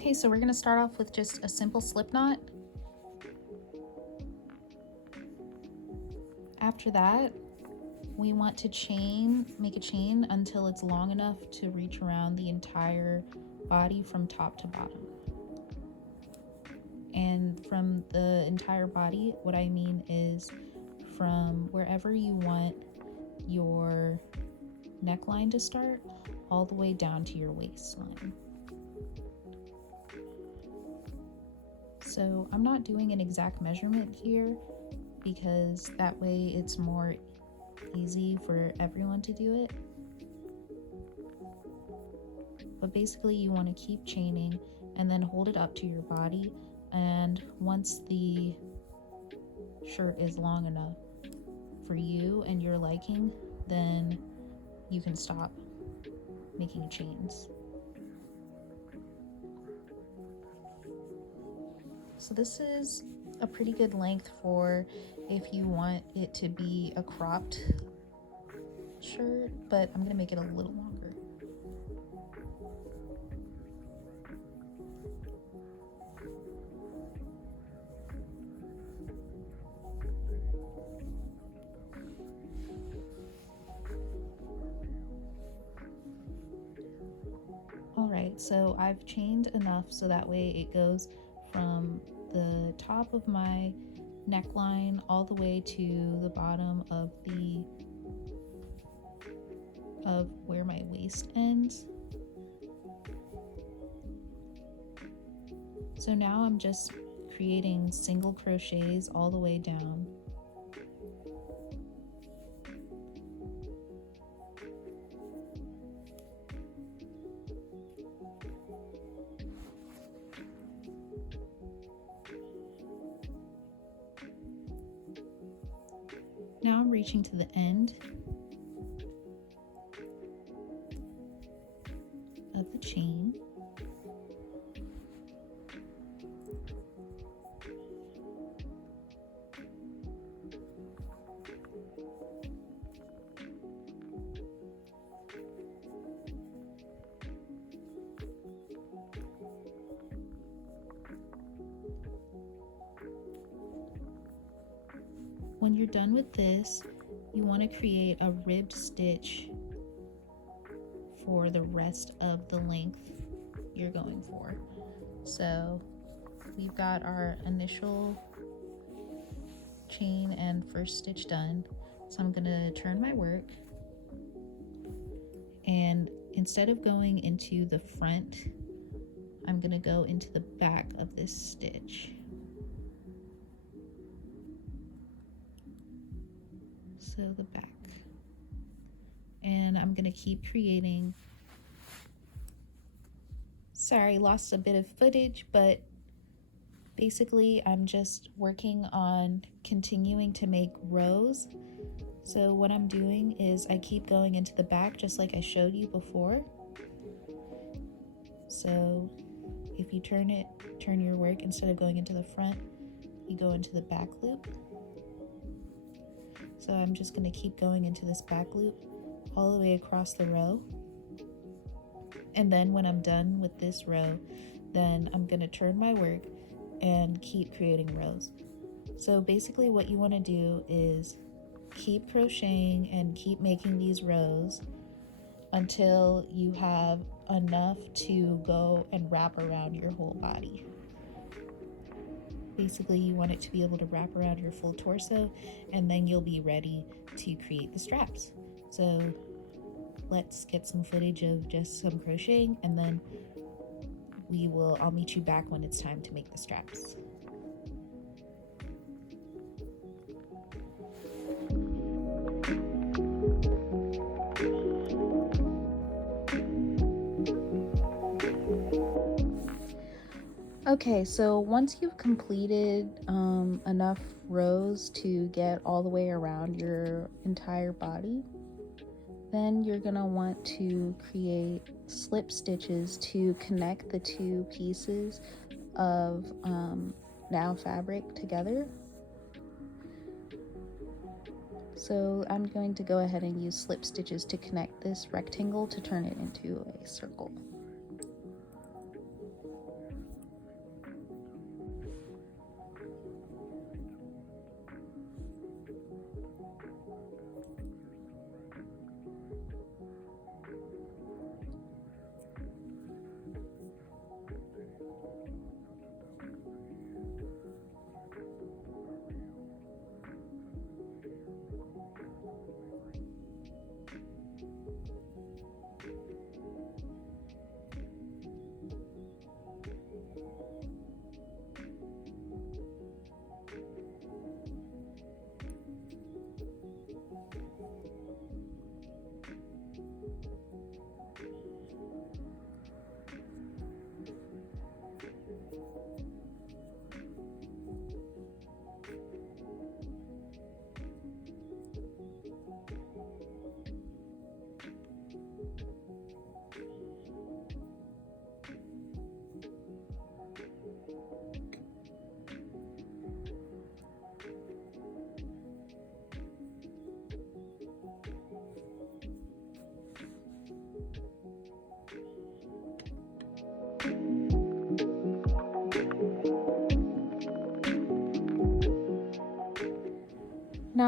Okay, so we're going to start off with just a simple slip knot. After that, we want to make a chain until it's long enough to reach around the entire body from top to bottom. And from the entire body, what I mean is from wherever you want your neckline to start all the way down to your waistline. So I'm not doing an exact measurement here because that way it's more easy for everyone to do it. But basically you want to keep chaining and then hold it up to your body, and once the shirt is long enough for you and your liking, then you can stop making chains. So this is a pretty good length for if you want it to be a cropped shirt, but I'm gonna make it a little longer. Alright, so I've chained enough so that way it goes from the top of my neckline all the way to the bottom of where my waist ends. So now I'm just creating single crochets all the way down. Now I'm reaching to the end of the chain. When you're done with this, you want to create a ribbed stitch for the rest of the length you're going for. So we've got our initial chain and first stitch done. So I'm going to turn my work, and instead of going into the front, I'm going to go into the back of this stitch. So the back, and I'm gonna keep creating. Sorry, lost a bit of footage, but basically I'm just working on continuing to make rows. So what I'm doing is I keep going into the back just like I showed you before. So if you turn your work, instead of going into the front, you go into the back loop. So I'm just going to keep going into this back loop all the way across the row. And then when I'm done with this row, then I'm going to turn my work and keep creating rows. So basically what you want to do is keep crocheting and keep making these rows until you have enough to go and wrap around your whole body. Basically, you want it to be able to wrap around your full torso, and then you'll be ready to create the straps. So let's get some footage of just some crocheting, and then I'll meet you back when it's time to make the straps. Okay, so once you've completed enough rows to get all the way around your entire body, then you're gonna want to create slip stitches to connect the two pieces of now fabric together. So I'm going to go ahead and use slip stitches to connect this rectangle to turn it into a circle.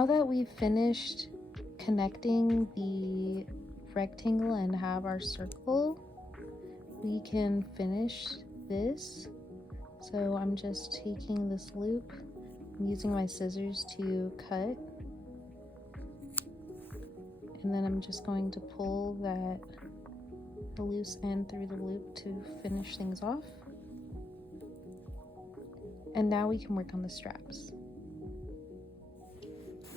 Now that we've finished connecting the rectangle and have our circle, we can finish this. So I'm just taking this loop, I'm using my scissors to cut, and then I'm just going to pull the loose end through the loop to finish things off. And now we can work on the straps.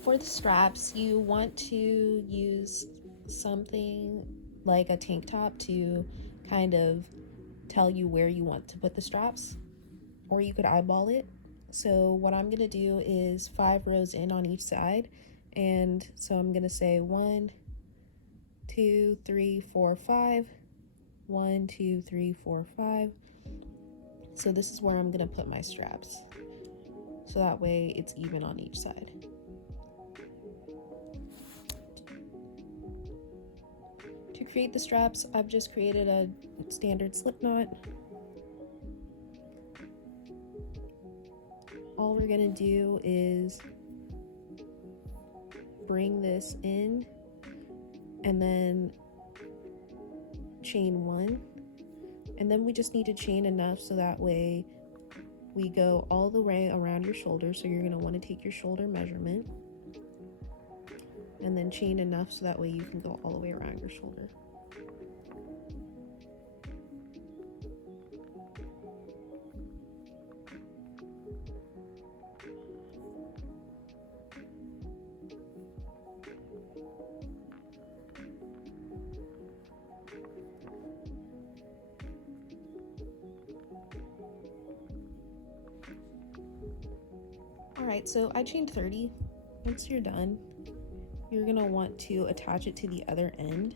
For the straps, you want to use something like a tank top to kind of tell you where you want to put the straps, or you could eyeball it. So what I'm gonna do is 5 rows in on each side, and so I'm gonna say 1, 2, 3, 4, 5, 1, 2, 3, 4, 5. So this is where I'm gonna put my straps, so that way it's even on each side. To create the straps, I've just created a standard slip knot. All we're gonna do is bring this in and then chain 1, and then we just need to chain enough so that way we go all the way around your shoulder. So you're gonna want to take your shoulder measurement and then chain enough so that way you can go all the way around your shoulder. Alright, so I chained 30. Once you're done, you're gonna want to attach it to the other end.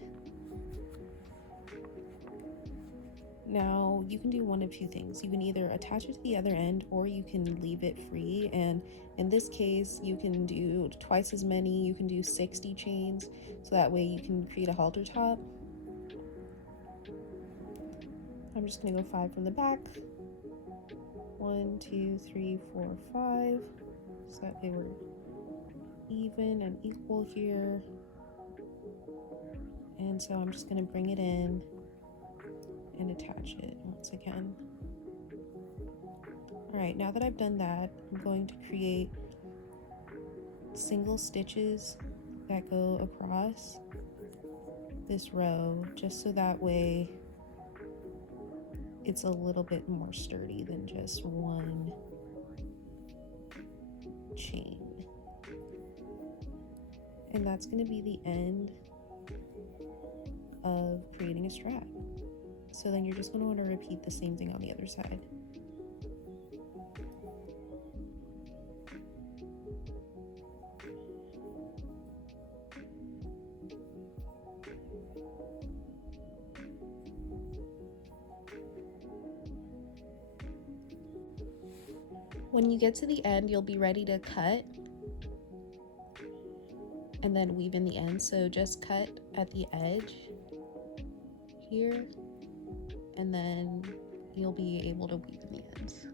Now, you can do one of two things. You can either attach it to the other end or you can leave it free, and in this case, you can do twice as many. You can do 60 chains, so that way you can create a halter top. I'm just gonna go 5 from the back. 1, 2, 3, 4, 5. So that way we're even and equal here. And so I'm just gonna bring it in and attach it once again. All right, now that I've done that, I'm going to create single stitches that go across this row, just so that way it's a little bit more sturdy than just one chain. And that's going to be the end of creating a strap. So then you're just going to want to repeat the same thing on the other side. When you get to the end, you'll be ready to cut and then weave in the end. So just cut at the edge here, and then you'll be able to weave in the ends.